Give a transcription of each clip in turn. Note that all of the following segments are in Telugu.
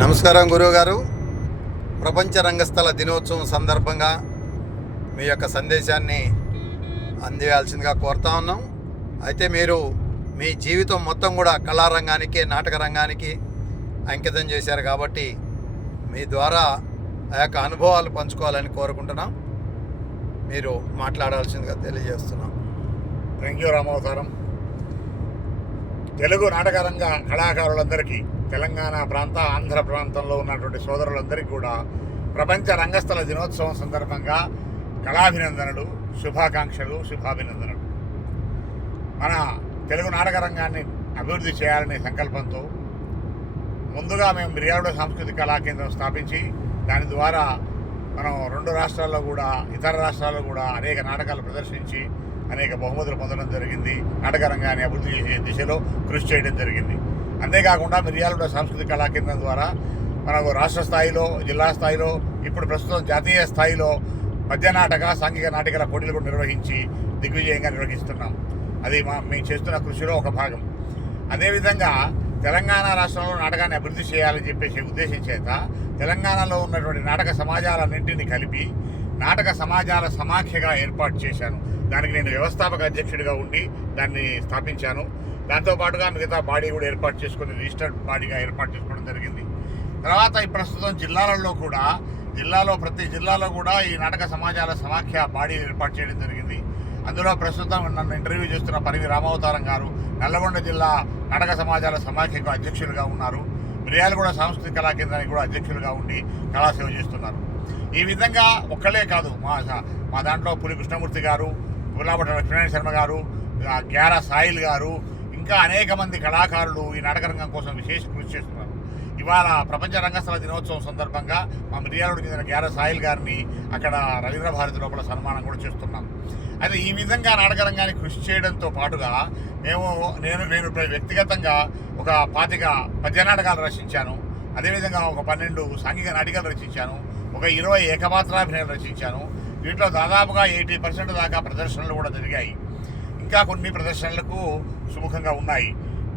నమస్కారం గురువు గారు. ప్రపంచ రంగస్థల దినోత్సవం సందర్భంగా మీ యొక్క సందేశాన్ని అందించాల్సిందిగా కోరుతా ఉన్నాం. అయితే మీరు మీ జీవితం మొత్తం కూడా కళారంగానికి, నాటక రంగానికి అంకితం చేశారు కాబట్టి మీ ద్వారా ఆ యొక్క అనుభవాలు పంచుకోవాలని కోరుకుంటున్నాం. మీరు మాట్లాడాల్సిందిగా తెలియజేస్తున్నాం. Thank you Ramavataram. తెలుగు నాటకరంగ కళాకారులందరికీ, తెలంగాణ ప్రాంత, ఆంధ్ర ప్రాంతంలో ఉన్నటువంటి సోదరులందరికీ కూడా ప్రపంచ రంగస్థల దినోత్సవం సందర్భంగా కళాభినందనలు, శుభాకాంక్షలు, శుభాభినందనలు. మన తెలుగు నాటక రంగాన్ని అభివృద్ధి చేయాలనే సంకల్పంతో ముందుగా మేము మిర్యాలగూడ సాంస్కృతిక కళా కేంద్రం స్థాపించి దాని ద్వారా మనం 2 రాష్ట్రాల్లో కూడా, ఇతర రాష్ట్రాల్లో కూడా అనేక నాటకాలు ప్రదర్శించి అనేక బహుమతులు పొందడం జరిగింది. నాటక రంగాన్ని అభివృద్ధి చేసే దిశలో కృషి చేయడం జరిగింది. అంతేకాకుండా మిర్యాలగూడ సాంస్కృతిక కళా కేంద్రం ద్వారా మనకు రాష్ట్ర స్థాయిలో, జిల్లా స్థాయిలో, ఇప్పుడు ప్రస్తుతం జాతీయ స్థాయిలో పద్య నాటక, సాంఘిక నాటకాల పోటీలు కూడా నిర్వహించి దిగ్విజయంగా నిర్వహిస్తున్నాం. అది మేము చేస్తున్న కృషిలో ఒక భాగం. అదేవిధంగా తెలంగాణ రాష్ట్రంలో నాటకాన్ని అభివృద్ధి చేయాలని చెప్పేసి ఉద్దేశం చేత తెలంగాణలో ఉన్నటువంటి నాటక సమాజాలన్నింటినీ కలిపి నాటక సమాజాల సమాఖ్యగా ఏర్పాటు చేశాను. దానికి నేను వ్యవస్థాపక అధ్యక్షుడిగా ఉండి దాన్ని స్థాపించాను. దాంతోపాటుగా మిగతా బాడీ కూడా ఏర్పాటు చేసుకుని రిజిస్టర్డ్ బాడీగా ఏర్పాటు చేసుకోవడం జరిగింది. తర్వాత ఈ ప్రస్తుతం జిల్లాలలో కూడా, ప్రతి జిల్లాలో కూడా ఈ నాటక సమాజాల సమాఖ్య బాడీ ఏర్పాటు చేయడం జరిగింది. అందులో ప్రస్తుతం నన్ను ఇంటర్వ్యూ చేస్తున్న పరివి రామవతారం గారు నల్లగొండ జిల్లా నాటక సమాజాల సమాఖ్యకు అధ్యక్షులుగా ఉన్నారు. మిర్యాలగూడ సాంస్కృతిక కళా కేంద్రానికి కూడా అధ్యక్షులుగా ఉండి కళాసేవ చేస్తున్నారు. ఈ విధంగా ఒక్కళ్ళే కాదు, మా దాంట్లో పులి కృష్ణమూర్తి గారు, పుల్లాపట్ట లక్ష్మీనారాయణ శర్మ గారు, గ్యారా సాయిల్ గారు, ఇంకా అనేక మంది కళాకారులు ఈ నాటక రంగం కోసం విశేష కృషి చేస్తున్నారు. ఇవాళ ప్రపంచ రంగస్థల దినోత్సవం సందర్భంగా మా మిర్యాలగూడకు చెందిన గ్యారా సాయిల్ గారిని అక్కడ రవీంద్ర భారతి లోపల సన్మానం కూడా చేస్తున్నాం. అయితే ఈ విధంగా నాటక రంగానికి కృషి చేయడంతో పాటుగా నేను వ్యక్తిగతంగా ఒక 25 పద్య నాటకాలు రచించాను. అదేవిధంగా ఒక 12 సాంఘిక నాటికలు రచించాను. ఒక 20 ఏకపాత్రాభినయాలు రచించాను. వీటిలో దాదాపుగా 80% దాకా ప్రదర్శనలు కూడా జరిగాయి. ఇంకా కొన్ని ప్రదర్శనలకు సుముఖంగా ఉన్నాయి.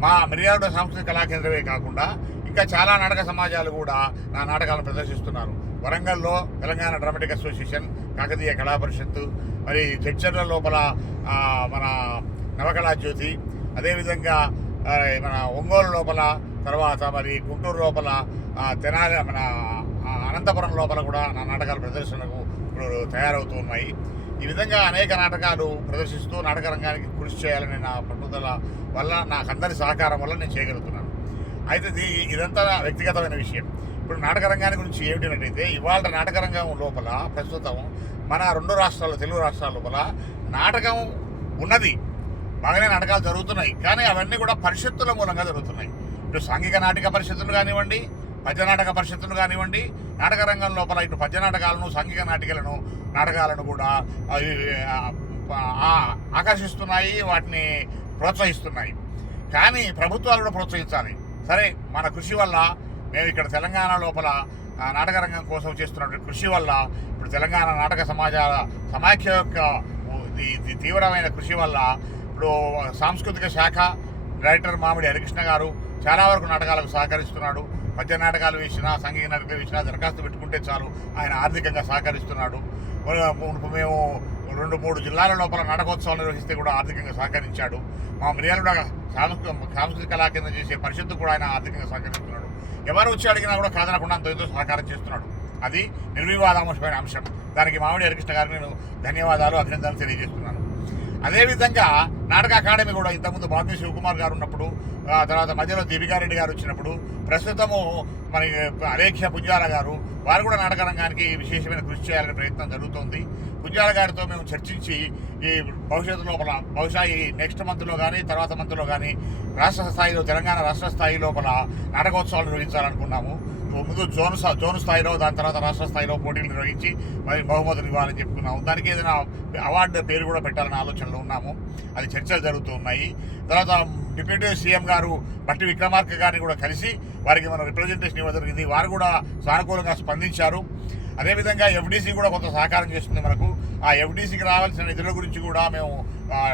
మా మిర్యాలగూడ సాంస్కృతిక కళా కేంద్రమే కాకుండా ఇంకా చాలా నాటక సమాజాలు కూడా నా నాటకాలను ప్రదర్శిస్తున్నారు. వరంగల్లో తెలంగాణ డ్రామాటిక్ అసోసియేషన్, కాకతీయ కళా పరిషత్తు, మరి జడ్చర్ల లోపల మన నవకళా జ్యోతి, అదేవిధంగా మన ఒంగోలు లోపల, తర్వాత మరి గుంటూరు లోపల, తెనాలి, మన అనంతపురం లోపల కూడా నా నాటకాల ప్రదర్శనకు ఇప్పుడు తయారవుతూ ఉన్నాయి. ఈ విధంగా అనేక నాటకాలు ప్రదర్శిస్తూ నాటక రంగానికి కృషి చేయాలని నా పట్టుదల వల్ల, నాకు అందరి సహకారం వల్ల నేను చేయగలుగుతున్నాను. అయితే ఇదంతా వ్యక్తిగతమైన విషయం. ఇప్పుడు నాటక రంగాన్ని గురించి ఏమిటంటే, ఇవాళ నాటక రంగం లోపల ప్రస్తుతం మన 2 రాష్ట్రాలు, తెలుగు రాష్ట్రాల లోపల నాటకం ఉన్నది, బాగానే నాటకాలు జరుగుతున్నాయి. కానీ అవన్నీ కూడా పరిషత్తుల మూలంగా జరుగుతున్నాయి. ఇటు సాంఘిక నాటక పరిషత్తులు కానివ్వండి, పద్య నాటక పరిషత్తులు కానివ్వండి, నాటక రంగం లోపల ఇటు పద్య నాటకాలను, సాంఘిక నాటకాలను కూడా ఆకర్షిస్తున్నాయి, వాటిని ప్రోత్సహిస్తున్నాయి. కానీ ప్రభుత్వాలు కూడా ప్రోత్సహించాలి. సరే, మన కృషి వల్ల, మేము ఇక్కడ తెలంగాణ లోపల నాటక రంగం కోసం చేస్తున్నటువంటి కృషి వల్ల, ఇప్పుడు తెలంగాణ నాటక సమాజాల సమాఖ్య యొక్క తీవ్రమైన కృషి వల్ల ఇప్పుడు సాంస్కృతిక శాఖ డైరెక్టర్ మామిడి హరికృష్ణ గారు చాలా వరకు నాటకాలకు సహకరిస్తున్నాడు. పద్య నాటకాలు వేసినా, సాంఘిక నాటకాలు వేసినా దరఖాస్తు పెట్టుకుంటే చాలు ఆయన ఆర్థికంగా సహకరిస్తున్నాడు. మేము 2-3 జిల్లాల లోపల నాటకోత్సవాలు నిర్వహిస్తే కూడా ఆర్థికంగా సహకరించాడు. మా మిర్యాలగూడ సాంస్కృతిక కళా కేంద్రం చేసే పరిషత్తు కూడా ఆయన ఆర్థికంగా సహకరిస్తున్నాడు. ఎవరు వచ్చి అడిగినా కూడా కాదనకుండా ఎంతో సహకారం చేస్తున్నాడు. అది నిర్వివాదాంశమైన అంశం. దానికి మామిడి హరికృష్ణ గారికి నేను ధన్యవాదాలు, అభినందనలు తెలియజేస్తున్నాను. అదేవిధంగా నాటక అకాడమీ కూడా ఇంతకుముందు బాద్మి శివకుమార్ గారు ఉన్నప్పుడు, తర్వాత మధ్యలో దీపికారెడ్డి గారు వచ్చినప్పుడు, ప్రస్తుతము మన అలేఖ్య పుంజాల గారు, వారు కూడా నాటక రంగానికి విశేషమైన కృషి చేయాలనే ప్రయత్నం జరుగుతోంది. పుంజాల గారితో మేము చర్చించి ఈ భవిష్యత్తు లోపల, బహుశా ఈ నెక్స్ట్ మంత్లో కానీ తర్వాత మంత్లో కానీ రాష్ట్ర స్థాయిలో, తెలంగాణ రాష్ట్ర స్థాయి లోపల నాటకోత్సవాలు నిర్వహించాలనుకున్నాము. ముందు జోను స్థాయిలో, దాని తర్వాత రాష్ట్ర స్థాయిలో పోటీలు నిర్వహించి మరి బహుమతులు ఇవ్వాలని చెప్పుకున్నాము. దానికి ఏదైనా అవార్డు పేరు కూడా పెట్టాలని ఆలోచనలో ఉన్నాము. అది చర్చలు జరుగుతూ ఉన్నాయి. తర్వాత డిప్యూటీ సీఎం గారు బట్టి విక్రమార్క గారిని కూడా కలిసి వారికి మనం రిప్రజెంటేషన్ ఇవ్వడం జరిగింది. వారు కూడా సానుకూలంగా స్పందించారు. అదేవిధంగా ఎఫ్డీసీ కూడా కొంత సహకారం చేస్తుంది మనకు. ఆ ఎఫ్డీసీకి రావాల్సిన నిధుల గురించి కూడా మేము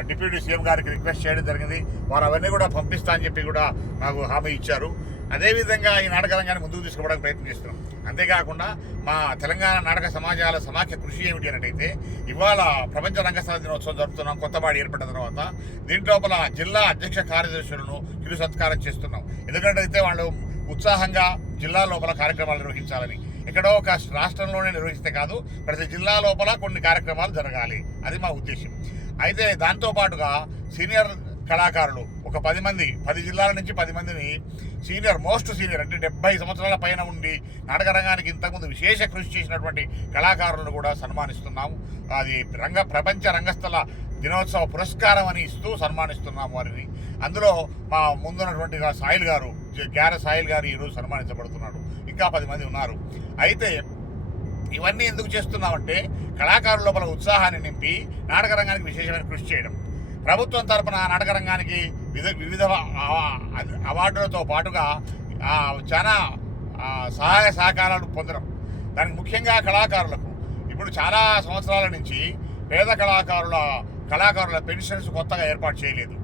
డిప్యూటీ సీఎం గారికి రిక్వెస్ట్ చేయడం జరిగింది. వారు అవన్నీ కూడా పంపిస్తా అని చెప్పి కూడా నాకు హామీ ఇచ్చారు. అదేవిధంగా ఈ నాటక రంగాన్ని ముందుకు తీసుకోవడానికి ప్రయత్నం చేస్తున్నాం. అంతేకాకుండా మా తెలంగాణ నాటక సమాజాల సమాఖ్య కృషి ఏమిటి అన్నట్టయితే ఇవాళ ప్రపంచ రంగస్థల దినోత్సవం జరుపుతున్నాం. కొత్తబాడి ఏర్పడిన తర్వాత దీంట్లోపల జిల్లా అధ్యక్ష కార్యదర్శులను చిరు సత్కారం చేస్తున్నాం. ఎందుకంటే అయితే వాళ్ళు ఉత్సాహంగా జిల్లా లోపల కార్యక్రమాలు నిర్వహించాలని, ఎక్కడో ఒక రాష్ట్రంలోనే నిర్వహిస్తే కాదు, ప్రతి జిల్లా లోపల కొన్ని కార్యక్రమాలు జరగాలి, అది మా ఉద్దేశం. అయితే దాంతోపాటుగా సీనియర్ కళాకారులు ఒక 10 జిల్లాల నుంచి 10 మందిని మోస్ట్ సీనియర్ అంటే 70 సంవత్సరాల పైన ఉండి నాటక రంగానికి ఇంతకుముందు విశేష కృషి చేసినటువంటి కళాకారులను కూడా సన్మానిస్తున్నాము. అది ప్రపంచ రంగస్థల దినోత్సవ పురస్కారం అని ఇస్తూ సన్మానిస్తున్నాము వారిని. అందులో మా ముందున్నటువంటి సాయిల్ గారు, గ్యార సాయిల్ గారు ఈరోజు సన్మానించబడుతున్నాడు. ఇంకా 10 మంది ఉన్నారు. అయితే ఇవన్నీ ఎందుకు చేస్తున్నామంటే కళాకారుల లోపల ఉత్సాహాన్ని నింపి నాటక రంగానికి విశేషమైన కృషి చేయడం. ప్రభుత్వం తరపున నాటక రంగానికి వివిధ అవార్డులతో పాటుగా చాలా సహాయ సహకారాలు పొందడం. దానికి ముఖ్యంగా కళాకారులకు ఇప్పుడు చాలా సంవత్సరాల నుంచి పేద కళాకారుల పెన్షన్స్ కొత్తగా ఏర్పాటు చేయలేదు.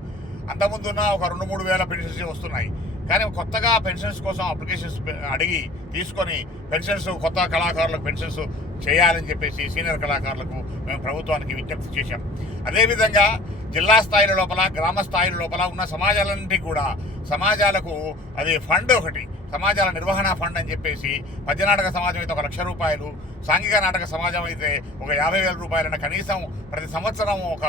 అంతకుముందున్న ఒక 2-3 వేల పెన్షన్స్ వస్తున్నాయి. కానీ కొత్తగా పెన్షన్స్ కోసం అప్లికేషన్స్ అడిగి తీసుకొని పెన్షన్స్ కొత్త కళాకారులకు పెన్షన్స్ చేయాలని చెప్పేసి సీనియర్ కళాకారులకు మేము ప్రభుత్వానికి విజ్ఞప్తి చేశాం. అదేవిధంగా జిల్లా స్థాయిల లోపల, గ్రామ స్థాయిల లోపల ఉన్న సమాజాలన్నింటికి కూడా సమాజాలకు అది ఫండ్ ఒకటి, సమాజాల నిర్వహణ ఫండ్ అని చెప్పేసి పద్యనాటక సమాజం అయితే 1 లక్ష రూపాయలు, సాంఘిక నాటక సమాజం అయితే ఒక 50,000 రూపాయలన్న కనీసం ప్రతి సంవత్సరం ఒక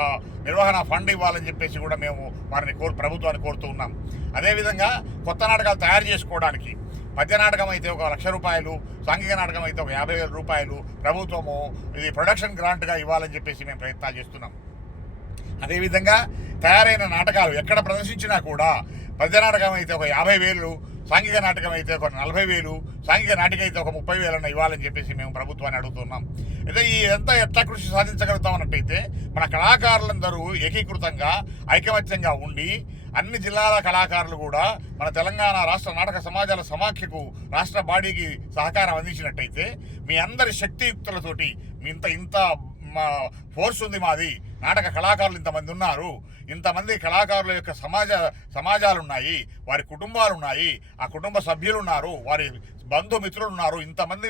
నిర్వహణ ఫండ్ ఇవ్వాలని చెప్పేసి కూడా మేము వారిని ప్రభుత్వాన్ని కోరుతూ ఉన్నాం. అదేవిధంగా కొత్త నాటకాలు తయారు చేసుకోవడానికి పద్య నాటకం అయితే 1 లక్ష రూపాయలు, సాంఘిక నాటకం అయితే ఒక 50,000 రూపాయలు ప్రభుత్వము ఇది ప్రొడక్షన్ గ్రాంట్గా ఇవ్వాలని చెప్పేసి మేము ప్రయత్నాలు చేస్తున్నాం. అదేవిధంగా తయారైన నాటకాలు ఎక్కడ ప్రదర్శించినా కూడా పద్య నాటకం అయితే ఒక 50,000, సాంఘిక నాటకం అయితే ఒక 40,000, సాంఘిక నాటిక అయితే ఒక 30,000 ఇవ్వాలని చెప్పేసి మేము ప్రభుత్వాన్ని అడుగుతున్నాం. అయితే ఇదంతా ఎట్లా కృషి సాధించగలుగుతాం అన్నట్టయితే మన కళాకారులందరూ ఏకీకృతంగా ఐకమత్యంగా ఉండి అన్ని జిల్లాల కళాకారులు కూడా మన తెలంగాణ రాష్ట్ర నాటక సమాజాల సమాఖ్యకు, రాష్ట్ర బాడీకి సహకారం అందించినట్టయితే మీ అందరి శక్తియుక్తులతోటి ఇంత ఫోర్స్ ఉంది మాది, నాటక కళాకారులు ఇంతమంది ఉన్నారు, ఇంతమంది కళాకారుల యొక్క సమాజాలు ఉన్నాయి, వారి కుటుంబాలు ఉన్నాయి, ఆ కుటుంబ సభ్యులు ఉన్నారు, వారి బంధుమిత్రులు ఉన్నారు, ఇంతమంది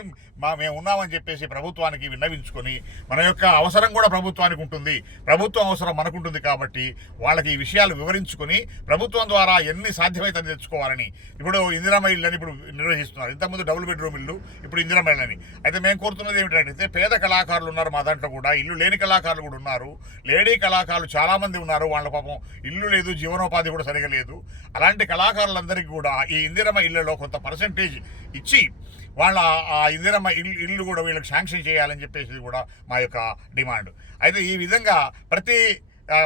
మేము ఉన్నామని చెప్పేసి ప్రభుత్వానికి విన్నవించుకొని మన యొక్క అవసరం కూడా ప్రభుత్వానికి ఉంటుంది, ప్రభుత్వం అవసరం మనకుంటుంది కాబట్టి వాళ్ళకి ఈ విషయాలు వివరించుకొని ప్రభుత్వం ద్వారా ఎన్ని సాధ్యమైతే తెచ్చుకోవాలని. ఇప్పుడు ఇందిరమ్మ ఇళ్ళని ఇప్పుడు నిర్వహిస్తున్నారు. ఇంతకుముందు డబుల్ బెడ్రూమ్ ఇల్లు, ఇప్పుడు ఇందిరమ్మ ఇళ్ళని. అయితే మేము కోరుతున్నది ఏమిటంటే పేద కళాకారులు ఉన్నారు మా దాంట్లో కూడా, ఇల్లు లేని కళాకారులు కూడా ఉన్నారు, లేడీ కళాకారులు చాలామంది ఉన్నారు, వాళ్ళ పాపం ఇల్లు లేదు, జీవనోపాధి కూడా సరిగా లేదు. అలాంటి కళాకారులందరికీ కూడా ఈ ఇందిరమ్మ ఇళ్లలో కొంత పర్సెంటేజ్ ఇచ్చి వాళ్ళ ఆ ఇందిరమ్మ ఇల్లు కూడా వీళ్ళకి శాంక్షన్ చేయాలని చెప్పేసి కూడా మా యొక్క డిమాండ్. అయితే ఈ విధంగా ప్రతి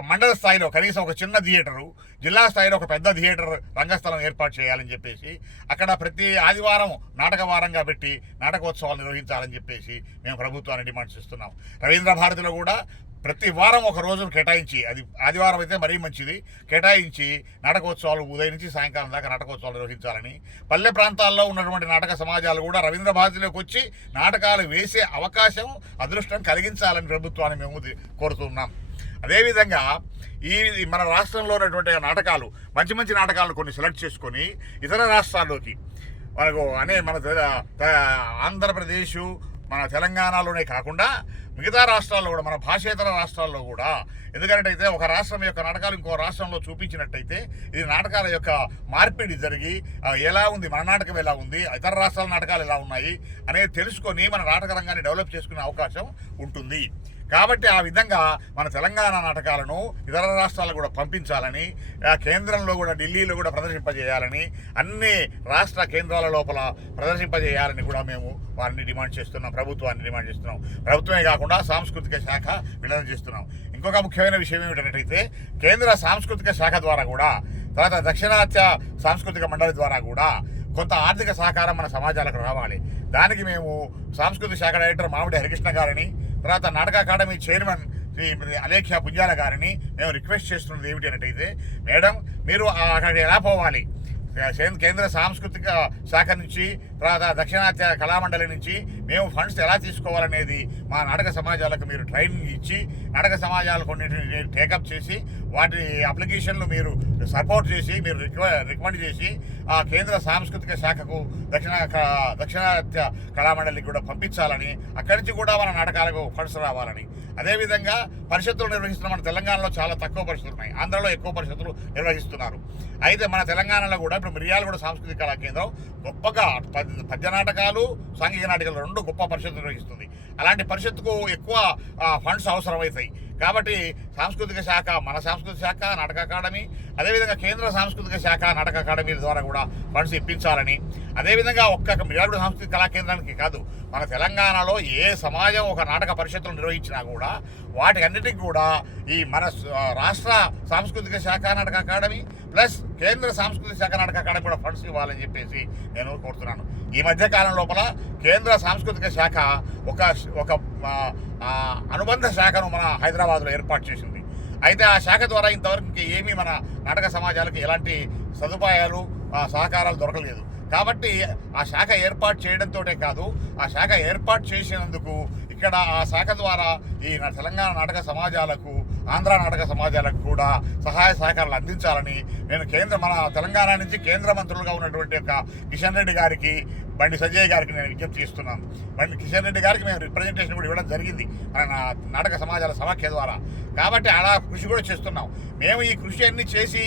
మండల స్థాయిలో కనీసం ఒక చిన్న థియేటరు, జిల్లా స్థాయిలో ఒక పెద్ద థియేటర్ రంగస్థలం ఏర్పాటు చేయాలని చెప్పేసి అక్కడ ప్రతి ఆదివారం నాటక వారంగా పెట్టి నాటకోత్సవాలు నిర్వహించాలని చెప్పేసి మేము ప్రభుత్వాన్ని డిమాండ్ చేస్తున్నాం. రవీంద్ర భారతిలో కూడా ప్రతి వారం ఒక రోజును కేటాయించి, అది ఆదివారం అయితే మరీ మంచిది, కేటాయించి నాటకోత్సవాలు ఉదయం నుంచి సాయంకాలం దాకా నాటకోత్సవాలు నిర్వహించాలని, పల్లె ప్రాంతాల్లో ఉన్నటువంటి నాటక సమాజాలు కూడా రవీంద్ర భారతిలోకి వచ్చి నాటకాలు వేసే అవకాశం, అదృష్టం కలిగించాలని ప్రభుత్వాన్ని మేము కోరుతున్నాం. అదేవిధంగా ఈ మన రాష్ట్రంలో ఉన్నటువంటి నాటకాలు, మంచి మంచి నాటకాలను కొన్ని సెలెక్ట్ చేసుకొని ఇతర రాష్ట్రాల్లోకి మనకు మన ఆంధ్రప్రదేశ్, మన తెలంగాణలోనే కాకుండా మిగతా రాష్ట్రాల్లో కూడా, మన భాషేతర రాష్ట్రాల్లో కూడా, ఎందుకంటే ఒక రాష్ట్రం యొక్క నాటకాలు ఇంకో రాష్ట్రంలో చూపించినట్టయితే ఇది నాటకాల యొక్క మార్పిడి జరిగి ఎలా ఉంది, మన నాటకం ఎలా ఉంది, ఇతర రాష్ట్రాల నాటకాలు ఎలా ఉన్నాయి అనేది తెలుసుకొని మన నాటక రంగాన్ని డెవలప్ చేసుకునే అవకాశం ఉంటుంది. కాబట్టి ఆ విధంగా మన తెలంగాణ నాటకాలను ఇతర రాష్ట్రాలకు కూడా పంపించాలని, కేంద్రంలో కూడా ఢిల్లీలో కూడా ప్రదర్శింపజేయాలని, అన్ని రాష్ట్ర కేంద్రాల లోపల ప్రదర్శింపజేయాలని కూడా మేము వారిని డిమాండ్ చేస్తున్నాం, ప్రభుత్వాన్ని డిమాండ్ చేస్తున్నాం. ప్రభుత్వమే కాకుండా సాంస్కృతిక శాఖ విడుదల చేస్తున్నాం. ఇంకొక ముఖ్యమైన విషయం ఏమిటంటే కేంద్ర సాంస్కృతిక శాఖ ద్వారా కూడా, తర్వాత దక్షిణాత్య సాంస్కృతిక మండలి ద్వారా కూడా కొంత ఆర్థిక సహకారం మన సమాజాలకు రావాలి. దానికి మేము సాంస్కృతిక శాఖ డైరెక్టర్ మామిడి హరికృష్ణ గారిని, తర్వాత నాటక అకాడమీ చైర్మన్ శ్రీ అలేఖ్య పుంజాల గారిని మేము రిక్వెస్ట్ చేస్తున్నది ఏమిటి అంటే, మేడం మీరు అక్కడికి ఎలా పోవాలి, కేంద్ర సాంస్కృతిక శాఖ నుంచి, తర్వాత దక్షిణాత్య కళామండలి నుంచి మేము ఫండ్స్ ఎలా తీసుకోవాలనేది మా నాటక సమాజాలకు మీరు ట్రైనింగ్ ఇచ్చి, నాటక సమాజాలు కొన్నింటిని టేకప్ చేసి వాటి అప్లికేషన్లు మీరు సపోర్ట్ చేసి, మీరు రికమెండ్ చేసి ఆ కేంద్ర సాంస్కృతిక శాఖకు దక్షిణాత్య కళామండలికి కూడా పంపించాలని, అక్కడి నుంచి కూడా మన నాటకాలకు ఫండ్స్ రావాలని. అదేవిధంగా పరిషత్తులు నిర్వహిస్తున్న మన తెలంగాణలో చాలా తక్కువ పరిషత్తులు ఉన్నాయి, ఆంధ్రలో ఎక్కువ పరిషత్తులు నిర్వహిస్తున్నారు. అయితే మన తెలంగాణలో కూడా ఇప్పుడు మిర్యాలగూడ సాంస్కృతిక కళా కేంద్రం గొప్పగా పద్య నాటకాలు, సాంఘిక నాటకాలు రెండు గొప్ప పరిషత్తులు నిర్వహిస్తుంది. అలాంటి పరిషత్తుకు ఎక్కువ ఫండ్స్ అవసరమవుతాయి. కాబట్టి సాంస్కృతిక శాఖ, మన సాంస్కృతిక శాఖ, నాటక అకాడమీ, అదేవిధంగా కేంద్ర సాంస్కృతిక శాఖ, నాటక అకాడమీల ద్వారా కూడా ఫండ్స్ ఇప్పించాలని, అదేవిధంగా ఒక్క మిర్యాలగూడ సాంస్కృతిక కళా కేంద్రానికి కాదు, మన తెలంగాణలో ఏ సమాజం ఒక నాటక పరిషత్తులు నిర్వహించినా కూడా వాటి అన్నిటికీ కూడా ఈ మన రాష్ట్ర సాంస్కృతిక శాఖ, నాటక అకాడమీ ప్లస్ కేంద్ర సాంస్కృతిక శాఖ, నాటక అకాడమీ కూడా ఫండ్స్ ఇవ్వాలని చెప్పేసి నేను కోరుతున్నాను. ఈ మధ్యకాలం లోపల కేంద్ర సాంస్కృతిక శాఖ ఒక అనుబంధ శాఖను మన హైదరాబాద్లో ఏర్పాటు చేసింది. అయితే ఆ శాఖ ద్వారా ఇంతవరకు ఏమీ మన నాటక సమాజాలకు ఎలాంటి సదుపాయాలు, సహకారాలు దొరకలేదు. కాబట్టి ఆ శాఖ ఏర్పాటు చేయడంతో కాదు, ఆ శాఖ ఏర్పాటు చేసినందుకు ఇక్కడ ఆ శాఖ ద్వారా ఈ తెలంగాణ నాటక సమాజాలకు, ఆంధ్ర నాటక సమాజాలకు కూడా సహాయ సహకారాలు అందించాలని నేను మన తెలంగాణ నుంచి కేంద్ర మంత్రులుగా ఉన్నటువంటి కిషన్ రెడ్డి గారికి, బండి సంజయ్ గారికి నేను విజ్ఞప్తి చేస్తున్నాను. కిషన్ రెడ్డి గారికి మేము రిప్రజెంటేషన్ కూడా ఇవ్వడం జరిగింది మన నాటక సమాజాల సమాఖ్య ద్వారా. కాబట్టి అలా కృషి కూడా చేస్తున్నాం. మేము ఈ కృషి అన్ని చేసి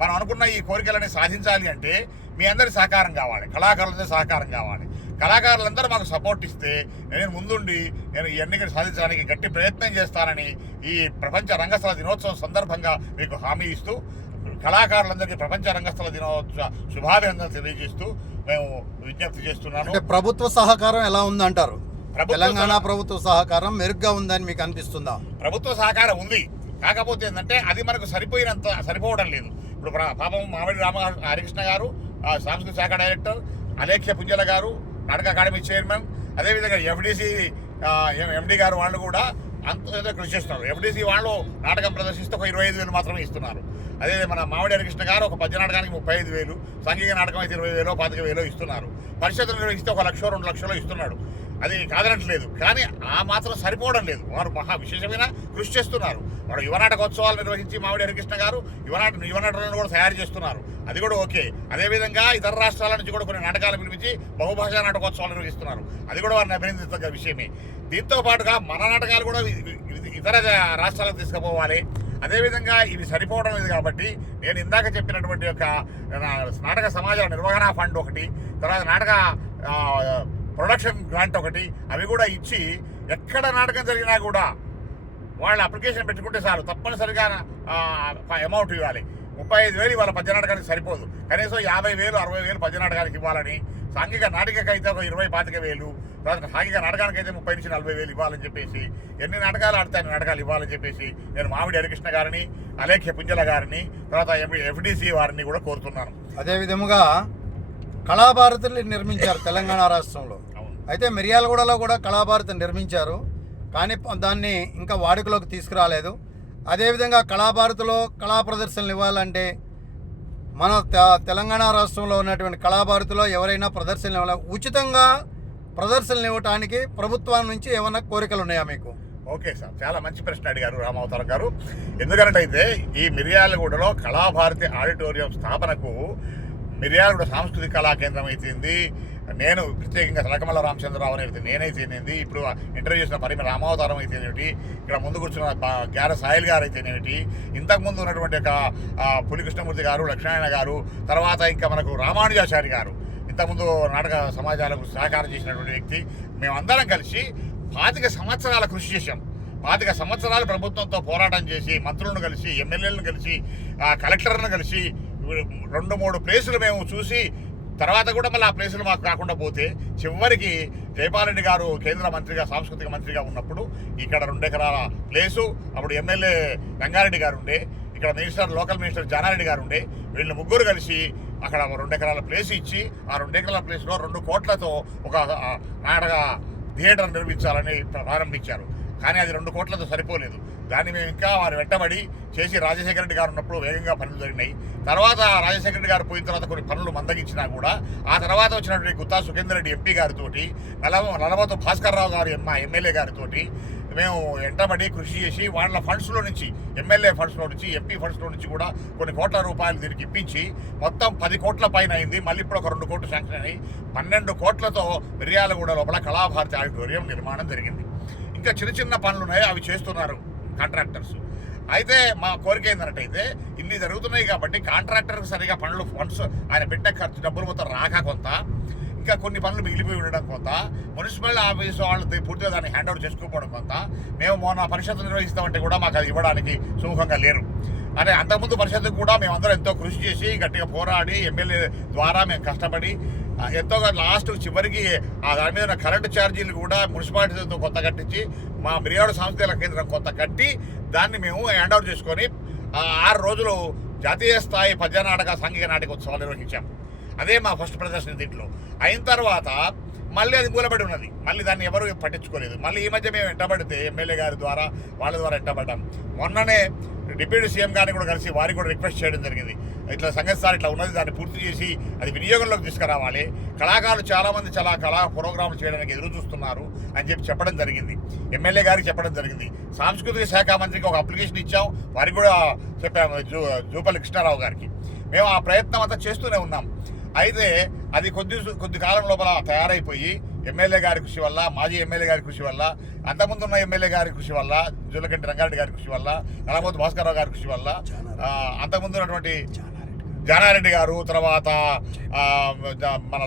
మనం అనుకున్న ఈ కోరికలని సాధించాలి అంటే మీ అందరి సహకారం కావాలి, కళాకారులందరి సహకారం కావాలి. కళాకారులందరూ మాకు సపోర్ట్ ఇస్తే నేను ముందుండి ఇవన్నీ సాధించడానికి గట్టి ప్రయత్నం చేస్తానని ఈ ప్రపంచ రంగస్థల దినోత్సవం సందర్భంగా మీకు హామీ ఇస్తూ, కళాకారులందరికీ ప్రపంచ రంగస్థల దినోత్సవ శుభాభినందనలు తెలియజేస్తూ మేము విజ్ఞప్తి చేస్తున్నాను. ప్రభుత్వ సహకారం ఎలా ఉందంటారు? తెలంగాణ ప్రభుత్వ సహకారం మెరుగ్గా ఉందని మీకు అనిపిస్తుందా? ప్రభుత్వ సహకారం ఉంది, కాకపోతే ఏంటంటే అది మనకు సరిపోవడం లేదు. ఇప్పుడు పాపం మామిడి హరికృష్ణ గారు సాంస్కృతిక శాఖ డైరెక్టర్, అలేఖ్య పుంజల గారు నాటక అకాడమీ చైర్మన్, అదేవిధంగా ఎఫ్డీసీ ఎండి గారు వాళ్ళు కూడా అంత కృషి చేస్తున్నారు. ఎఫ్డీసీ వాళ్ళు నాటకం ప్రదర్శిస్తే ఒక 25,000 మాత్రమే ఇస్తున్నారు. అదే మన మామిడి హరికృష్ణ గారు ఒక పద్య నాటకానికి 35,000, సాంఘిక నాటకం అయితే 20,000, 25,000 ఇస్తున్నారు. పరిషత్తులు నిర్వహిస్తే 1 లక్ష 2 లక్షలు ఇస్తున్నాడు. అది కాదనట్లేదు, కానీ ఆ మాత్రం సరిపోవడం లేదు. వారు మహా విశేషమైన కృషి చేస్తున్నారు. వాడు యువ నాటకోత్సవాలు నిర్వహించి మామిడి హరికృష్ణ గారు యువ నాటకాలను కూడా తయారు చేస్తున్నారు. అది కూడా ఓకే. అదేవిధంగా ఇతర రాష్ట్రాల నుంచి కూడా కొన్ని నాటకాలు పిలిపించి బహుభాషా నాటకోత్సవాలు నిర్వహిస్తున్నారు. అది కూడా వారిని అభినందించదగ్గ విషయమే. దీంతో పాటుగా మన నాటకాలు కూడా ఇతర రాష్ట్రాలకు తీసుకుపోవాలి. అదేవిధంగా ఇవి సరిపోవడం లేదు. కాబట్టి నేను ఇందాక చెప్పినటువంటి యొక్క నాటక సమాజాల నిర్వహణ ఫండ్ ఒకటి, తర్వాత నాటక ప్రొడక్షన్ గ్రాంట్ ఒకటి, అవి కూడా ఇచ్చి ఎక్కడ నాటకం జరిగినా కూడా వాళ్ళు అప్లికేషన్ పెట్టుకుంటే చాలు, తప్పనిసరిగా అమౌంట్ ఇవ్వాలి. 35,000 ఇవాళ పద్య నాటకానికి సరిపోదు, కనీసం 50,000, 60,000 పద్య నాటకానికి ఇవ్వాలని, సాంఘిక నాటికకైతే ఒక 20-25,000, తర్వాత సాంఘిక నాటకానికి అయితే 30,000 నుంచి 40,000 ఇవ్వాలని చెప్పేసి, ఎన్ని నాటకాలు ఆడితే అన్ని నాటకాలు ఇవ్వాలని చెప్పేసి నేను మామిడి హరికృష్ణ గారిని, అలేఖ్య పుంజల గారిని, తర్వాత ఎఫ్డీసీ వారిని కూడా కోరుతున్నాను. అదే విధముగా కళాభారతులు నిర్మించారు తెలంగాణ రాష్ట్రంలో. అయితే మిర్యాలగూడలో కూడా కళాభారతి నిర్మించారు, కానీ దాన్ని ఇంకా వాడుకలోకి తీసుకురాలేదు. అదేవిధంగా కళాభారతిలో కళా ప్రదర్శనలు ఇవ్వాలంటే మన తెలంగాణ రాష్ట్రంలో ఉన్నటువంటి కళాభారతిలో ఎవరైనా ప్రదర్శనలు ఇవ్వాలి, ఉచితంగా ప్రదర్శనలు ఇవ్వడానికి ప్రభుత్వం నుంచి ఏమైనా కోరికలు ఉన్నాయా మీకు? ఓకే సార్, చాలా మంచి ప్రశ్న అడిగారు రామావతారం గారు. ఎందుకంటే ఈ మిర్యాలగూడలో కళాభారతి ఆడిటోరియం స్థాపనకు మిర్యాలగూడ సాంస్కృతిక కళా కేంద్రం అయితేంది, నేను ప్రత్యేకంగా తలకమల్ల రామచంద్రరావు అనేది నేనైతేనేది, ఇప్పుడు ఇంటర్వ్యూ చేసిన పరిమి రామావతారం అయితేనేమిటి, ఇక్కడ ముందు కూర్చున్న గ్యార సాయిల్ గారు అయితేనేమిటి, ఇంతకుముందు ఉన్నటువంటి పులి కృష్ణమూర్తి గారు, లక్ష్మణ గారు, తర్వాత ఇంకా మనకు రామానుజాచారి గారు, ఇంతకుముందు నాటక సమాజాలకు సహకారం చేసినటువంటి వ్యక్తి, మేమందరం కలిసి 25 సంవత్సరాల కృషి చేశాం. 25 సంవత్సరాలు ప్రభుత్వంతో పోరాటం చేసి, మంత్రులను కలిసి, ఎమ్మెల్యేలను కలిసి, కలెక్టర్లను కలిసి 2-3 ప్లేసులు మేము చూసి, తర్వాత కూడా మళ్ళీ ఆ ప్లేసులు మాకు కాకుండా పోతే చివరికి జైపాల్ గారు కేంద్ర మంత్రిగా, సాంస్కృతిక మంత్రిగా ఉన్నప్పుడు ఇక్కడ 2 ఎకరాల ప్లేసు, అప్పుడు ఎమ్మెల్యే రంగారెడ్డి గారు ఉండే, ఇక్కడ లోకల్ మినిస్టర్ జానారెడ్డి గారు ఉండే, వీళ్ళు ముగ్గురు కలిసి అక్కడ 2 ఎకరాల ప్లేస్ ఇచ్చి, ఆ 2 ఎకరాల ప్లేస్లో 2 కోట్లతో ఒక నాటక థియేటర్ నిర్మించాలని ప్రారంభించారు. కానీ అది 2 కోట్లతో సరిపోలేదు. దాన్ని మేము ఇంకా వారు వెంటబడి చేసి రాజశేఖర రెడ్డి గారు ఉన్నప్పుడు వేగంగా పనులు జరిగినాయి. తర్వాత రాజశేఖర రెడ్డి గారు పోయిన తర్వాత కొన్ని పనులు మందగించినా కూడా ఆ తర్వాత వచ్చినటువంటి గుత్తా సుఖేందర్ రెడ్డి ఎంపీ గారితో, నలమతో భాస్కర్ రావు గారు ఎమ్మెల్యే గారితో మేము వెంటబడి కృషి చేసి వాళ్ళ ఫండ్స్లో నుంచి, ఎమ్మెల్యే ఫండ్స్లో నుంచి, ఎంపీ ఫండ్స్లో నుంచి కూడా కొన్ని కోట్ల రూపాయలు దీనికి ఇప్పించి మొత్తం 10 కోట్ల పైన అయింది. మళ్ళీ ఇప్పుడు ఒక 2 కోట్లు శాంక్షన్ అయ్యి 12 కోట్లతో మిర్యాలగూడ లోపల కళాభారతి ఆడిటోరియం నిర్మాణం జరిగింది. ఇంకా చిన్న చిన్న పనులు ఉన్నాయి, అవి చేస్తున్నారు కాంట్రాక్టర్స్. అయితే మా కోరిక ఏంటంటే ఇన్ని జరుగుతున్నాయి కాబట్టి కాంట్రాక్టర్కి సరిగా ఫండ్స్ ఆయన పెట్టే ఖర్చు డబ్బులు మొత్తం రాక కొంత, ఇంకా కొన్ని పనులు మిగిలిపోయి ఉండడం కొంత, మున్సిపల్ ఆఫీస్ వాళ్ళు పూర్తిగా దాన్ని హ్యాండ్ ఓవర్ చేసుకోవడం కొంత, మేము మొన్న పరిషత్తు నిర్వహిస్తామంటే కూడా మాకు అది ఇవ్వడానికి సుముఖంగా లేరు. అంటే అంతకుముందు పరిషత్తుకు కూడా మేమందరం ఎంతో కృషి చేసి గట్టిగా పోరాడి ఎమ్మెల్యే ద్వారా మేము కష్టపడి ఎంతోగా లాస్ట్ చివరికి దాని మీద కరెంటు ఛార్జీలు కూడా మున్సిపాలిటీతో కొత్త కట్టించి మా మిర్యాలగూడ సాంస్కృతిక కేంద్రం కొత్త కట్టి దాన్ని మేము హ్యాండ్ ఓవర్ చేసుకొని 6 రోజులు జాతీయ స్థాయి పద్యనాటక సాంఘిక నాటక ఉత్సవాలు నిర్వహించాం. అదే మా ఫస్ట్ ప్రదర్శన దీంట్లో. అయిన తర్వాత మళ్ళీ అది మూలపడి ఉన్నది, మళ్ళీ దాన్ని ఎవరు పట్టించుకోలేదు. మళ్ళీ ఈ మధ్య మేము వెంటబడితే ఎమ్మెల్యే గారి ద్వారా వాళ్ళ ద్వారా వెంటబడ్డాం. మొన్ననే డిప్యూటీ సీఎం గారిని కూడా కలిసి వారికి కూడా రిక్వెస్ట్ చేయడం జరిగింది, ఇట్లా సంగతి సార్ ఇట్లా ఉన్నది, దాన్ని పూర్తి చేసి అది వినియోగంలోకి తీసుకురావాలి, కళాకారులు చాలామంది చాలా కళా ప్రోగ్రాంలు చేయడానికి ఎదురు చూస్తున్నారు అని చెప్పడం జరిగింది. ఎమ్మెల్యే గారికి చెప్పడం జరిగింది. సాంస్కృతిక శాఖ మంత్రికి ఒక అప్లికేషన్ ఇచ్చాం, వారికి కూడా చెప్పాము, జూపల్లి కృష్ణారావు గారికి. మేము ఆ ప్రయత్నం అంతా చేస్తూనే ఉన్నాం. అయితే అది కొద్ది కాలం లోపల తయారైపోయి ఎమ్మెల్యే గారి కృషి వల్ల, మాజీ ఎమ్మెల్యే గారి కృషి వల్ల, అంతకుముందున్న ఎమ్మెల్యే గారి కృషి వల్ల, జూలకంటి రంగారెడ్డి గారి కృషి వల్ల, నల్లమోతు భాస్కరరావు గారి కృషి వల్ల, అంతకుముందు ఉన్నటువంటి జానారెడ్డి గారు, తర్వాత మన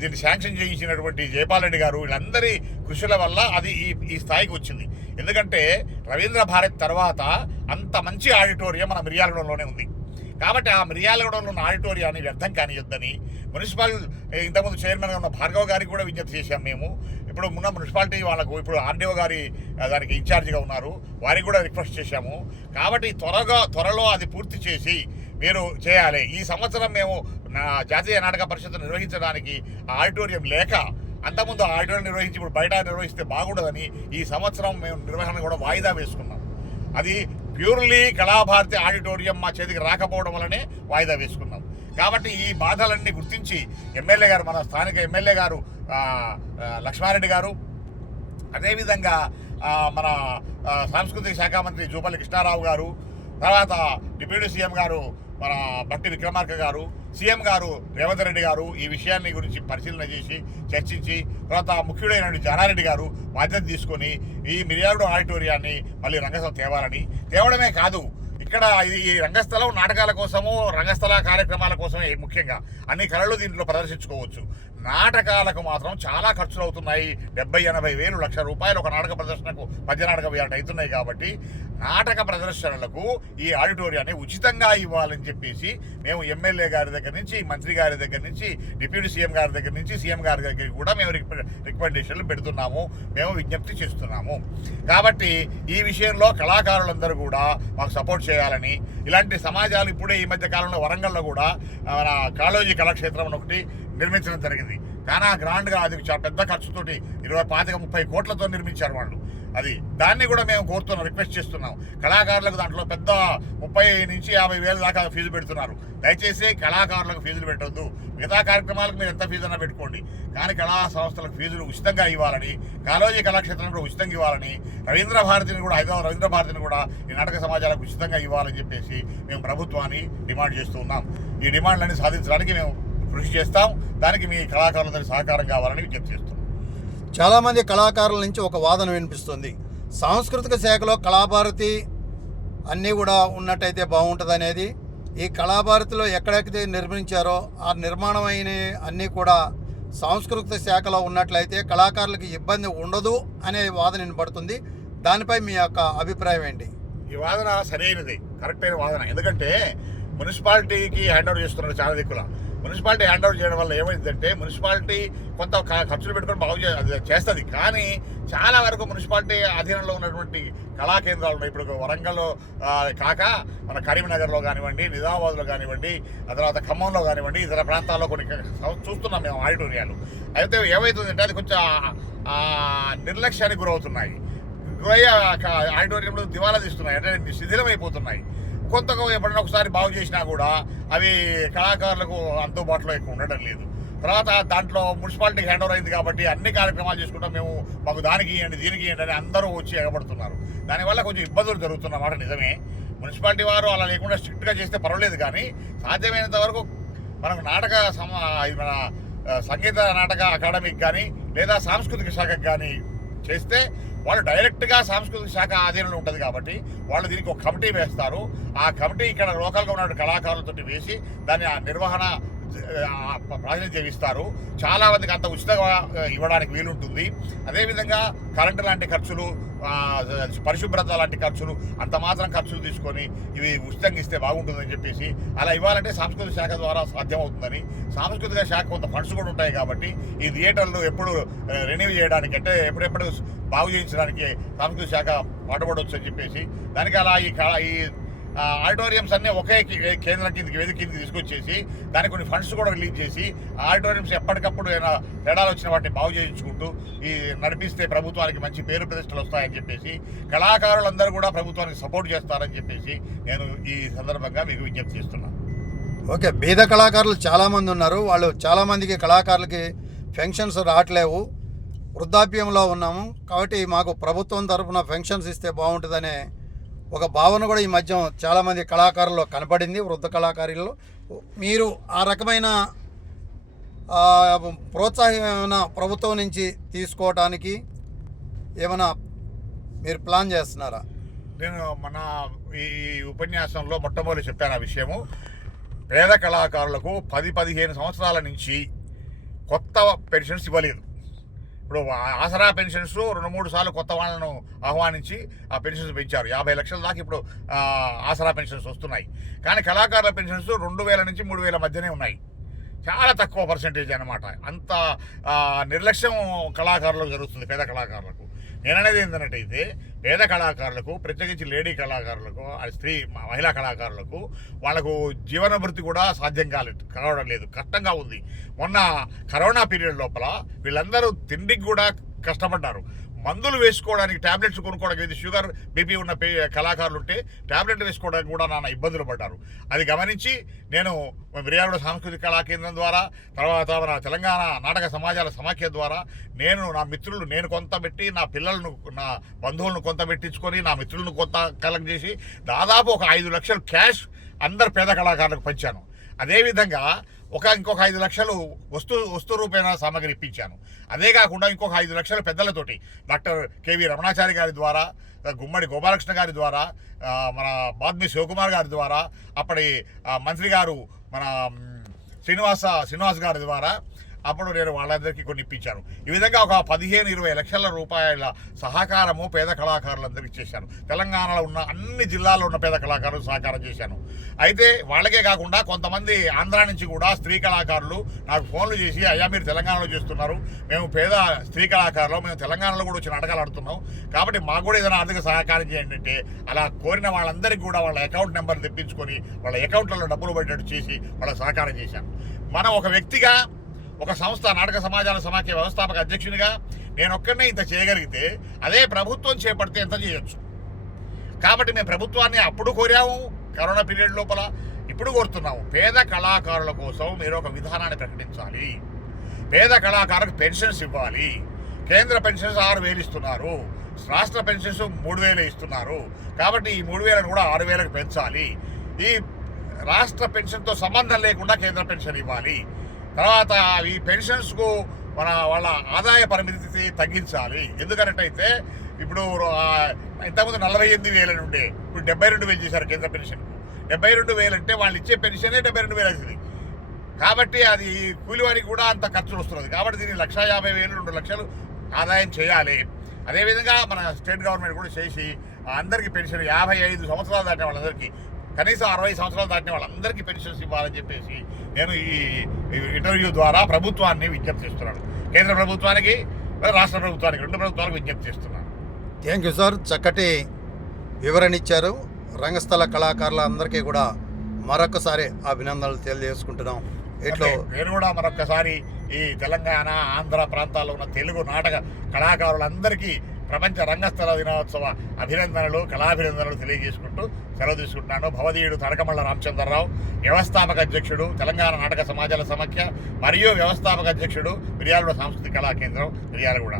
దీన్ని శాంక్షన్ చేయించినటువంటి జయపాల్ రెడ్డి గారు, వీళ్ళందరి కృషుల వల్ల అది ఈ స్థాయికి వచ్చింది. ఎందుకంటే రవీంద్ర భారతి తర్వాత అంత మంచి ఆడిటోరియం మన మిర్యాలగూడలోనే ఉంది. కాబట్టి ఆ మిర్యాలగూడలో ఉన్న ఆడిటోరియాన్ని వ్యర్థం కానియొద్దని మున్సిపల్ ఇంతకుముందు చైర్మన్గా ఉన్న భార్గవ్ గారికి కూడా విజ్ఞప్తి చేశాం మేము. ఇప్పుడు ఉన్న మున్సిపాలిటీ వాళ్ళకు ఇప్పుడు ఆర్డీఓ గారి దానికి ఇన్ఛార్జిగా ఉన్నారు, వారికి కూడా రిక్వెస్ట్ చేశాము. కాబట్టి త్వరలో అది పూర్తి చేసి మీరు చేయాలి. ఈ సంవత్సరం మేము జాతీయ నాటక పరిషత్తు నిర్వహించడానికి ఆ ఆడిటోరియం లేక, అంతకుముందు ఆడిటోరియం నిర్వహించి ఇప్పుడు బయట నిర్వహిస్తే బాగుండదని ఈ సంవత్సరం మేము నిర్వహణ కూడా వాయిదా వేసుకున్నాం. అది ప్యూర్లీ కళాభారతి ఆడిటోరియం మా చేతికి రాకపోవడం వల్లనే వాయిదా వేసుకున్నాం. కాబట్టి ఈ బాధలన్నీ గుర్తించి ఎమ్మెల్యే గారు, మన స్థానిక ఎమ్మెల్యే గారు లక్ష్మారెడ్డి గారు, అదేవిధంగా మన సాంస్కృతిక శాఖ మంత్రి జూపల్లి కృష్ణారావు గారు, తర్వాత డిప్యూటీ సీఎం గారు మన బట్టి విక్రమార్క గారు, సీఎం గారు రేవంత్ రెడ్డి గారు ఈ విషయాన్ని గురించి పరిశీలన చేసి చర్చించి, తర్వాత ముఖ్యుడైన జానారెడ్డి గారు బాధ్యత తీసుకొని ఈ మిర్యాలగూడ ఆడిటోరియాన్ని మళ్ళీ రంగస్థలం తేవడమే కాదు, ఇక్కడ ఈ రంగస్థలం నాటకాల కోసము, రంగస్థల కార్యక్రమాల కోసమే ముఖ్యంగా అన్ని కళలు దీంట్లో ప్రదర్శించుకోవచ్చు. నాటకాలకు మాత్రం చాలా ఖర్చులు అవుతున్నాయి. 70-80 వేలు, ₹1,00,000 ఒక నాటక ప్రదర్శనకు, పద్య నాటక వేయాలి అవుతున్నాయి. కాబట్టి నాటక ప్రదర్శనలకు ఈ ఆడిటోరియాన్ని ఉచితంగా ఇవ్వాలని చెప్పేసి మేము ఎమ్మెల్యే గారి దగ్గర నుంచి, మంత్రి గారి దగ్గర నుంచి, డిప్యూటీ సీఎం గారి దగ్గర నుంచి, సీఎం గారి దగ్గరికి కూడా మేము రికమెండేషన్లు పెడుతున్నాము, మేము విజ్ఞప్తి చేస్తున్నాము. కాబట్టి ఈ విషయంలో కళాకారులందరూ కూడా మాకు సపోర్ట్ చేయాలని, ఇలాంటి సమాజాలు ఇప్పుడే ఈ మధ్య కాలంలో వరంగల్లో కూడా మన కాళోజీ కళాక్షేత్రం ఒకటి నిర్మించడం జరిగింది. కానీ గ్రాండ్గా అది చాలా పెద్ద ఖర్చుతోటి 25-30 కోట్లతో నిర్మించారు వాళ్ళు. దాన్ని కూడా మేము కోరుతున్నాం, రిక్వెస్ట్ చేస్తున్నాం. కళాకారులకు దాంట్లో పెద్ద 30 నుంచి 50 వేల దాకా ఫీజు పెడుతున్నారు. దయచేసి కళాకారులకు ఫీజులు పెట్టొద్దు. మిగతా కార్యక్రమాలకు మీరు ఎంత ఫీజు అన్నా పెట్టుకోండి, కానీ కళా సంస్థలకు ఫీజులు ఉచితంగా ఇవ్వాలని, కాళోజీ కళాక్షేత్రం కూడా ఉచితంగా ఇవ్వాలని, రవీంద్ర భారతిని కూడా, హైదరాబాద్ రవీంద్ర భారతిని కూడా ఈ నాటక సమాజాలకు ఉచితంగా ఇవ్వాలని చెప్పేసి మేము ప్రభుత్వాన్ని డిమాండ్ చేస్తూ ఉన్నాం. ఈ డిమాండ్లన్నీ సాధించడానికి మేము కృషి చేస్తాం. దానికి మీ కళాకారులందరి సహకారం కావాలని విజ్ఞప్తి చేస్తాం. చాలామంది కళాకారుల నుంచి ఒక వాదన వినిపిస్తుంది, సాంస్కృతిక శాఖలో కళాభారతి అన్నీ కూడా ఉన్నట్టయితే బాగుంటుంది అనేది. ఈ కళాభారతిలో ఎక్కడెక్కడైతే నిర్మించారో ఆ నిర్మాణం అయిన అన్నీ కూడా సాంస్కృతిక శాఖలో ఉన్నట్లయితే కళాకారులకు ఇబ్బంది ఉండదు అనే వాదన వినపడుతుంది. దానిపై మీ యొక్క అభిప్రాయం ఏంటి? ఈ వాదన సరైనది, కరెక్ట్ అయిన వాదన. ఎందుకంటే మున్సిపాలిటీకి హ్యాండ్ ఓవర్ చేస్తున్నారు చాలా దిక్కుల. మున్సిపాలిటీ హ్యాండ్ ఓవర్ చేయడం వల్ల ఏమైందంటే మున్సిపాలిటీ కొంత ఖర్చులు పెట్టుకొని బాగు చేస్తుంది, కానీ చాలా వరకు మున్సిపాలిటీ అధీనంలో ఉన్నటువంటి కళా కేంద్రాలు ఉన్నాయి. ఇప్పుడు వరంగల్లో కాక మన కరీంనగర్లో కానివ్వండి, నిజామాబాద్లో కానివ్వండి, ఆ తర్వాత ఖమ్మంలో కానివ్వండి, ఇతర ప్రాంతాల్లో కొన్ని చూస్తున్నాం మేము ఆడిటోరియాలు. అయితే ఏమవుతుందంటే అది కొంచెం నిర్లక్ష్యానికి గురవుతున్నాయి. ఆడిటోరియంలో దివాలా తీస్తున్నాయి, అంటే శిథిలమైపోతున్నాయి. కొత్తగా ఎప్పుడైనా ఒకసారి బాగు చేసినా కూడా అవి కళాకారులకు అందుబాటులో ఎక్కువ ఉండడం లేదు. తర్వాత దాంట్లో మున్సిపాలిటీకి హ్యాండ్ ఓవర్ అయింది కాబట్టి అన్ని కార్యక్రమాలు చేసుకుంటాం మేము, మాకు దానికి ఇవ్వండి దీనికి ఇవ్వండి అని అందరూ వచ్చి ఎగబడుతున్నారు. దానివల్ల కొంచెం ఇబ్బందులు జరుగుతున్నమాట నిజమే. మున్సిపాలిటీ వారు అలా లేకుండా స్ట్రిక్ట్గా చేస్తే పర్వాలేదు, కానీ సాధ్యమైనంత వరకు మనకు మన సంగీత నాటక అకాడమీకి కానీ లేదా సాంస్కృతిక శాఖకు కానీ చేస్తే వాళ్ళు డైరెక్ట్గా సాంస్కృతిక శాఖ ఆధీనంలో ఉంటుంది కాబట్టి వాళ్ళు దీనికి ఒక కమిటీ వేస్తారు. ఆ కమిటీ ఇక్కడ లోకల్గా ఉన్న కళాకారులతో వేసి దాన్ని ఆ నిర్వహణ ప్రాతినిధ్యం ఇస్తారు. చాలామందికి అంత ఉచితంగా ఇవ్వడానికి వీలుంటుంది. అదేవిధంగా కరెంటు లాంటి ఖర్చులు, పరిశుభ్రత లాంటి ఖర్చులు అంత మాత్రం ఖర్చులు తీసుకొని ఇవి ఉచితంగా ఇస్తే బాగుంటుందని చెప్పేసి అలా ఇవ్వాలంటే సాంస్కృతిక శాఖ ద్వారా సాధ్యమవుతుందని, సాంస్కృతిక శాఖ కొంత ఫండ్స్ కూడా ఉంటాయి కాబట్టి ఈ థియేటర్లు ఎప్పుడు రెన్యూ చేయడానికి అంటే ఎప్పుడెప్పుడు బాగు చేయించడానికి సాంస్కృతిక శాఖ పాటుపడవచ్చు అని చెప్పేసి దానికి అలా ఈ ఆడిటోరియంస్ అన్నీ ఒకే కేంద్రం కిందకి వేదిక కిందకి తీసుకొచ్చేసి దానికి కొన్ని ఫండ్స్ కూడా రిలీజ్ చేసి ఆడిటోరియంస్ ఎప్పటికప్పుడు ఏమైనా తేడాలు వచ్చిన వాటిని బాగు చేయించుకుంటూ ఈ నడిపిస్తే ప్రభుత్వానికి మంచి పేరు ప్రతిష్టలు వస్తాయని చెప్పేసి కళాకారులందరూ కూడా ప్రభుత్వానికి సపోర్ట్ చేస్తారని చెప్పేసి నేను ఈ సందర్భంగా మీకు విజ్ఞప్తి చేస్తున్నాను. ఓకే, బీద కళాకారులు చాలామంది ఉన్నారు. వాళ్ళు చాలామందికి కళాకారులకి పెన్షన్స్ రావట్లేవు. వృద్ధాప్యంలో ఉన్నాము కాబట్టి మాకు ప్రభుత్వం తరఫున పెన్షన్స్ ఇస్తే బాగుంటుందనే ఒక భావన కూడా ఈ మధ్య చాలామంది కళాకారుల్లో కనపడింది. వృద్ధ కళాకారుల్లో మీరు ఆ రకమైన ప్రోత్సాహం ప్రభుత్వం నుంచి తీసుకోవడానికి ఏమైనా మీరు ప్లాన్ చేస్తున్నారా? నేను మన ఈ ఉపన్యాసంలో మొట్టమొదటి చెప్పాను ఆ విషయము. పేద కళాకారులకు 10-15 సంవత్సరాల నుంచి కొత్త పెన్షన్స్ ఇవ్వలేదు. ఇప్పుడు ఆసరా పెన్షన్స్ 2-3 సార్లు కొత్త వాళ్ళను ఆహ్వానించి ఆ పెన్షన్స్ పెంచారు. 50 లక్షల దాకా ఇప్పుడు ఆసరా పెన్షన్స్ వస్తున్నాయి. కానీ కళాకారుల పెన్షన్స్ 2000 నుంచి 3000 మధ్యనే ఉన్నాయి. చాలా తక్కువ పర్సెంటేజ్ అనమాట. అంత నిర్లక్ష్యం కళాకారులకు జరుగుతుంది పేద కళాకారులకు. నేననేది ఏంటంటే పేద కళాకారులకు, ప్రత్యేకించి లేడీ కళాకారులకు, మహిళా కళాకారులకు వాళ్ళకు జీవనభృతి కూడా సాధ్యం కావడం లేదు, కష్టంగా ఉంది. మొన్న కరోనా పీరియడ్ లోపల వీళ్ళందరూ తిండికి కూడా కష్టపడ్డారు. మందులు వేసుకోవడానికి, ట్యాబ్లెట్స్ కొనుక్కోవడానికి, షుగర్ బీపీ ఉన్న కళాకారులు ఉంటే ట్యాబ్లెట్ వేసుకోవడానికి కూడా నానా ఇబ్బందులు పడ్డారు. అది గమనించి నేను మిర్యాలగూడ సాంస్కృతిక కళా కేంద్రం ద్వారా, తర్వాత మన తెలంగాణ నాటక సమాజాల సమాఖ్య ద్వారా నా మిత్రులు నేను కొంత పెట్టి, నా పిల్లలను, నా బంధువులను కొంత పెట్టించుకొని, నా మిత్రులను కొంత కలెక్ట్ చేసి దాదాపు ఒక 5 లక్షలు క్యాష్ అందరు పేద కళాకారులకు పంచాను. అదేవిధంగా ఇంకొక 5 లక్షలు వస్తు రూపేణ సామగ్రి ఇప్పించాను. అదే కాకుండా ఇంకొక 5 లక్షలు పెద్దలతోటి డాక్టర్ కేవీ రమణాచారి గారి ద్వారా, గుమ్మడి గోపాలకృష్ణ గారి ద్వారా, మన బాద్మి శివకుమార్ గారి ద్వారా, అప్పటి మంత్రి గారు మన శ్రీనివాస్ గారి ద్వారా అప్పుడు నేను వాళ్ళందరికీ కొన్ని ఇప్పించాను. ఈ విధంగా ఒక 15-20 లక్షల రూపాయల సహకారము పేద కళాకారులందరికీ చేశాను. తెలంగాణలో ఉన్న అన్ని జిల్లాల్లో ఉన్న పేద కళాకారులు సహకారం చేశాను. అయితే వాళ్ళకే కాకుండా కొంతమంది ఆంధ్ర నుంచి కూడా స్త్రీ కళాకారులు నాకు ఫోన్లు చేసి, అయ్యా మీరు తెలంగాణలో చేస్తున్నారు, మేము పేద స్త్రీ కళాకారులు, మేము తెలంగాణలో కూడా వచ్చి నాటకాలు ఆడుతున్నాం కాబట్టి మాకు కూడా ఏదైనా ఆర్థిక సహకారం చేయండి అంటే అలా కోరిన వాళ్ళందరికీ కూడా వాళ్ళ అకౌంట్ నెంబర్ తెప్పించుకొని వాళ్ళ అకౌంట్లలో డబ్బులు పడేటట్టు చేసి వాళ్ళ సహకారం చేశాను. మనం ఒక వ్యక్తిగా, ఒక సంస్థ నాటక సమాజాల సమాఖ్య వ్యవస్థాపక అధ్యక్షునిగా నేను ఒక్కడనే ఇంత చేయగలిగితే అదే ప్రభుత్వం చేపడితే ఎంత చేయొచ్చు. కాబట్టి మేము ప్రభుత్వాన్ని అప్పుడు కోరాము కరోనా పీరియడ్ లోపల, ఇప్పుడు కోరుతున్నాము. పేద కళాకారుల కోసం మీరు ఒక విధానాన్ని ప్రకటించాలి. పేద కళాకారులకు పెన్షన్స్ ఇవ్వాలి. కేంద్ర పెన్షన్స్ 6,000 ఇస్తున్నారు, రాష్ట్ర పెన్షన్స్ 3,000 ఇస్తున్నారు. కాబట్టి ఈ 3,000 కూడా 6,000కు పెంచాలి. ఈ రాష్ట్ర పెన్షన్తో సంబంధం లేకుండా కేంద్ర పెన్షన్ ఇవ్వాలి. తర్వాత ఈ పెన్షన్స్కు వాళ్ళ ఆదాయ పరిమితి తగ్గించాలి. ఎందుకన్నట్టయితే ఇప్పుడు ఇంతకుముందు 48,000 ఉండే, ఇప్పుడు 72,000 చేశారు కేంద్ర పెన్షన్కు. 72,000 అంటే వాళ్ళు ఇచ్చే పెన్షనే 72,000 అవుతుంది. కాబట్టి అది కూలివారికి కూడా అంత ఖర్చు వస్తున్నది. కాబట్టి దీన్ని 1,50,000, 2 లక్షలు ఆదాయం చేయాలి. అదేవిధంగా మన స్టేట్ గవర్నమెంట్ కూడా చేసి అందరికీ పెన్షన్ 55 సంవత్సరాలు దాటిన వాళ్ళందరికీ, కనీసం 60 సంవత్సరాలు దాటిన వాళ్ళందరికీ పెన్షన్స్ ఇవ్వాలని చెప్పేసి నేను ఈ ఇంటర్వ్యూ ద్వారా ప్రభుత్వాన్ని విజ్ఞప్తి చేస్తున్నాను. కేంద్ర ప్రభుత్వానికి, రాష్ట్ర ప్రభుత్వానికి, 2 ప్రభుత్వాలకు విజ్ఞప్తి చేస్తున్నాను. థ్యాంక్ యూ సార్, చక్కటి వివరణ ఇచ్చారు. రంగస్థల కళాకారులందరికీ కూడా మరొకసారి అభినందనలు తెలియజేసుకుంటున్నాం. నేను కూడా మరొకసారి ఈ తెలంగాణ, ఆంధ్ర ప్రాంతాల్లో ఉన్న తెలుగు నాటక కళాకారులందరికీ ప్రపంచ రంగస్థల దినోత్సవ అభినందనలు, కళాభినందనలు తెలియజేసుకుంటూ సెలవు తీసుకుంటున్నాను. భవదీయుడు తడకమళ్ళ రామచంద్రరావు, వ్యవస్థాపక అధ్యక్షుడు తెలంగాణ నాటక సమాజాల సమాఖ్య మరియు వ్యవస్థాపక అధ్యక్షుడు మిర్యాలగూడ సాంస్కృతిక కళా కేంద్రం మిర్యాలగూడ.